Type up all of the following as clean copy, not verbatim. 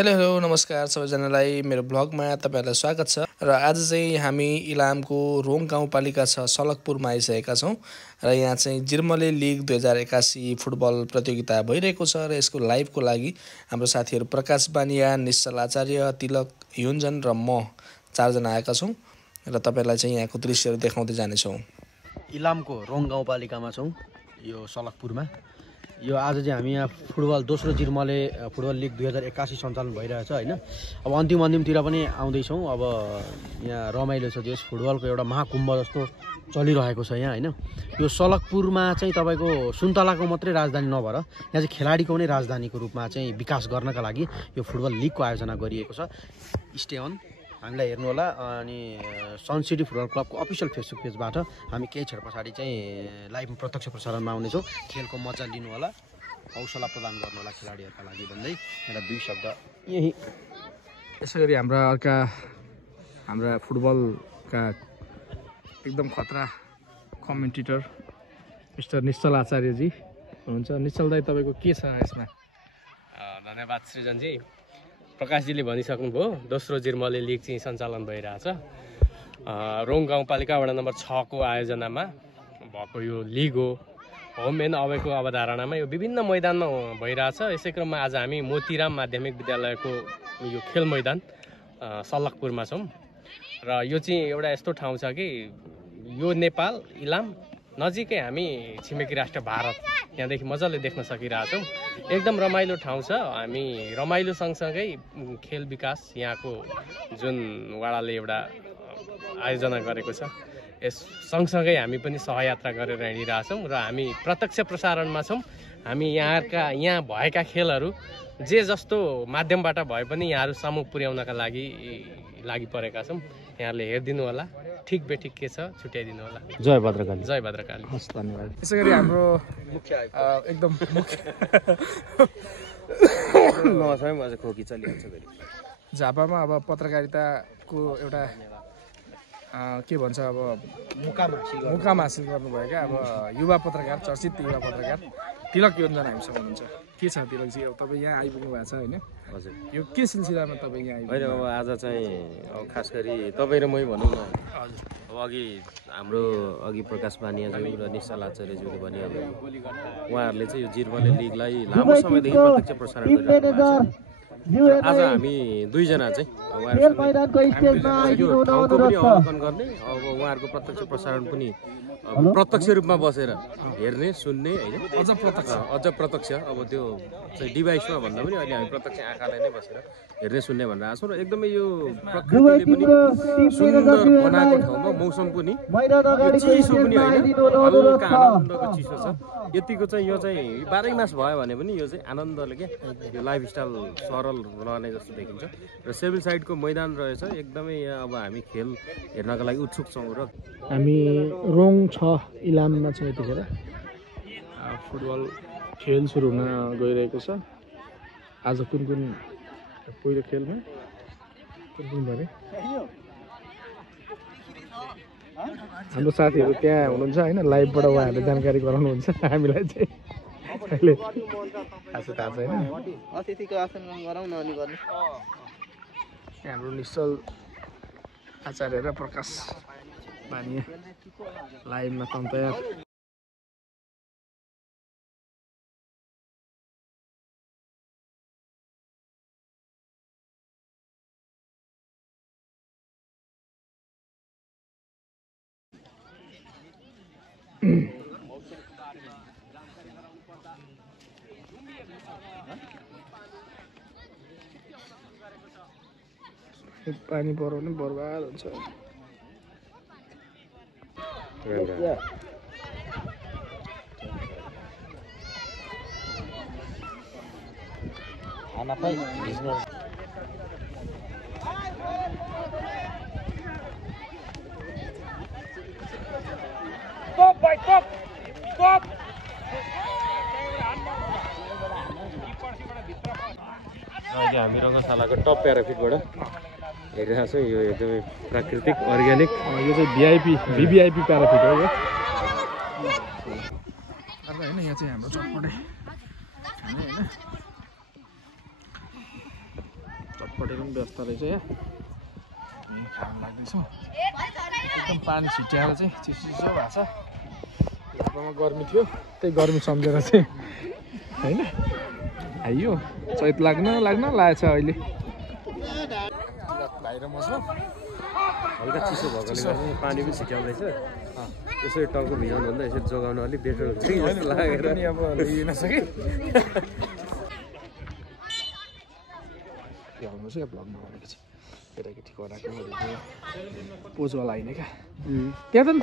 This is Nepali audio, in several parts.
हेलो नमस्कार सबैजनालाई मेरो ब्लगमा तपाईहरुलाई स्वागत छ र आज चाहिँ हामी इलामको रोङ गाउँपालिका 6 सलकपुरमा आइसकेका छौं र यहाँ चाहिँ जिर्मले लिग 2081 फुटबल प्रतियोगिता भइरहेको छ र यसको लाइभको लागि हाम्रो साथीहरु प्रकाश बानिया, निश्चल आचार्य, तिलक योन्जन र म 4 जना आएका छौं र तपाईहरुलाई चाहिँ यहाँको दृश्यहरु देखाउँदै जाने छौं। इलामको रोङ गाउँपालिकामा छौं यो सलकपुरमा। यो आज चाहिँ हामी यहाँ फुटबल दोस्रो जिर्मले फुटबल लिग 2081 सञ्चालन भइरहेछ हैन। अब अन्तिमतिर पनि आउँदै छौं। अब यहाँ रमाइलो छ, जस फुटबलको एउटा महाकुम्भ जस्तो चलिरहेको छ यहाँ हैन। यो सलकपुरमा चाहिँ तपाईको सुन्तलाको मात्रै राजधानी नभएर यहाँ चाहिँ खेलाडीको पनि राजधानीको रूपमा चाहिँ विकास गर्नका लागि यो फुटबल लिगको आयोजना गरिएको छ। स्टे अन, हामीलाई हेर्नु होला। अनि सन सिटी फुटबल क्लबको अफिसियल फेसबुक पेजबाट हामी केही क्षण पछाडि चाहिँ लाइभ प्रत्यक्ष प्रसारणमा आउनेछौँ। खेलको मजा लिनु होला, हौसला प्रदान गर्नु होला खेलाडीहरुका लागि भन्दै एउटा दुई शब्द यही। यसैगरी हाम्रा फुटबलका एकदम खतरा कमेन्टेटर मिस्टर निश्चल आचार्यजी हुनुहुन्छ। निश्चल दाइ, तपाईको के छ यसमा? धन्यवाद सृजनजी। प्रकाशजीले भनिसक्नुभयो, दोस्रो जिर्मले लिग चाहिँ सञ्चालन भइरहेछ। रोङ गाउँपालिका वडा नम्बर 6 को आयोजनामा भएको यो लिग हो। होम एन्ड अवेको अवधारणामा यो विभिन्न मैदानमा भइरहेछ। यसै क्रममा आज हामी मोतीराम माध्यमिक विद्यालयको यो खेल मैदान सलकपुरमा छौँ र यो चाहिँ एउटा यस्तो ठाउँ छ कि यो नेपाल इलाम नजिकै हामी छिमेकी राष्ट्र भारत यहाँदेखि मजाले देख्न सकिरहेछौँ। एकदम रमाइलो ठाउँ छ। हामी रमाइलो सँगसँगै खेल विकास यहाँको जुन वडाले एउटा आयोजना गरेको छ यस सँगसँगै हामी पनि सहयात्रा गरेर हिँडिरहेछौँ र हामी प्रत्यक्ष प्रसारणमा छौँ। हामी यहाँ भएका खेलहरू जे जस्तो माध्यमबाट भए पनि यहाँहरू सम्मुख पुर्याउनका लागि परेका छौँ। यहाँहरूले हेरिदिनु होला, ठिक बेठिक के छ छुट्याइदिनु होला। जय भद्रकाली। जय भद्रकाली। हस्, धन्यवाद। यसैगरी हाम्रो एकदम मुख्य नसमै म चाहिँ खोकी चलिहाल्छ फेरि। झापामा अब पत्रकारिताको एउटा के भन्छ, अब मुकाम हासिल गर्नुभएका अब युवा पत्रकार, चर्चित युवा पत्रकार तिलक योन्जन हामीसँग हुनुहुन्छ। के छ तिलकजी, अब तपाईँ यहाँ आइपुग्नु भएको छ होइन? हजुर। यो के सिलसिलामा तपाईँ यहाँ होइन, अब आज चाहिँ अब खास गरी तपाईँ र मै भनौँ न। हजुर। अब अघि प्रकाश बानियाज्यू र निश्चल आचार्यज्यूले भनिहाल्नु, उहाँहरूले चाहिँ यो जिर्मले लिगलाई लामो समयदेखि प्रत्यक्ष प्रसारण गरिरहेको छ। आज हामी दुईजना चाहिँ यो ठाउँको पनि अवलोकन गर्ने, अब उहाँहरूको प्रत्यक्ष प्रसारण पनि प्रत्यक्ष रूपमा बसेर हेर्ने, सुन्ने होइन। अझ प्रत्यक्ष अब त्यो चाहिँ डिभाइसमा भन्दा पनि अहिले हामी प्रत्यक्ष आँखाले नै बसेर हेर्ने, सुन्ने भनेर आएको छौँ। र एकदमै यो प्रकृतिले पनि सुन्दर बनाएको ठाउँमा मौसम पनि चिसो पनि होइन, हल्का आनन्दको चिसो छ। यतिको चाहिँ यो चाहिँ 12 मास भयो भने पनि यो चाहिँ आनन्दले क्या यो लाइफस्टाइल सरल रहने जस्तो देखिन्छ। र सेभिल साइडको मैदान रहेछ एकदमै। यहाँ अब हामी खेल हेर्नका लागि उत्सुक छौँ। र हामी रोङ 6 इलाममा छ। यतिखेर फुटबल खेल सुरु हुन गइरहेको छ। आज कुन पहिलो खेलमा कुन भने हाम्रो साथीहरू त्यहाँ हुनुहुन्छ होइन, लाइभबाट उहाँहरूले जानकारी गराउनुहुन्छ हामीलाई चाहिँ अहिले खासै थाहा छैन। अतिथिको आसनमा गरौँ न अनि गर्ने। हाम्रो निश्चल आचार्य र प्रकाश बानिया लाइभमा तयार। पानी पराउने बर्बाद हुन्छ। खाना पाइ भिज्नु अहिले हामी रङ्गशालाको टप प्याराफिटबाट हेरिरहेको छौँ। यो एकदमै प्राकृतिक अर्ग्यानिक, यो चाहिँ भिभिआइपी प्याराफिट हो यो होइन। यहाँ चाहिँ हाम्रो चटपटे खाने होइन। पटेको पनि व्यवस्था रहेछ यहाँ खानु लाग्दैछौँ एकदम पानी छिट्याएर चाहिँ चिसो चिसो भएको छ घरमा गर्मी थियो त्यही गर्मी सम्झेर चाहिँ होइन आइयो चैत लाग्न लागेको छ अहिले भाइ र म छौँ हल्का चिसो भएकोले गर्दा पानी पनि छिट्याउँदैछ यसरी टाउको भिजाउनुभन्दा यसरी जोगाउन अलिक बेटर हुन्छ कि जस्तो लागेर नि अब लिन सके भ्लगमा चाहिँ भ्लगमा भनेको छ केटाकेटी कराएको पोजवाला होइन क्या त्यहाँ त नि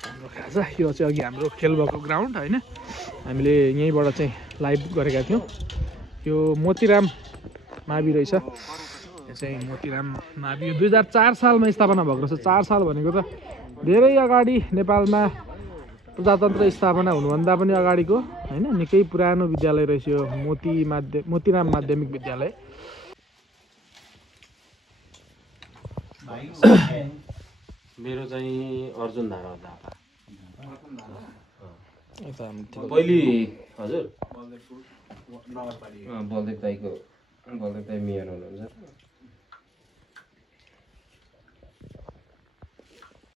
हाम्रो खाजा यो चाहिँ अघि हाम्रो खेल भएको ग्राउन्ड होइन हामीले यहीँबाट चाहिँ लाइभ गरेका थियौँ यो मोतीराम मावि रहेछ यो चाहिँ मोतीराम मावि यो 2004 सालमा स्थापना भएको रहेछ 4 साल भनेको त धेरै अगाडि नेपालमा प्रजातन्त्र स्थापना हुनुभन्दा पनि अगाडिको होइन निकै पुरानो विद्यालय रहेछ यो मोतीराम माध्यमिक विद्यालय मेरो चाहिँ अर्जुन धारा दापा पहिले हजुर बलदेव दाईको बलदेव दाई मेयर हुनुहुन्छ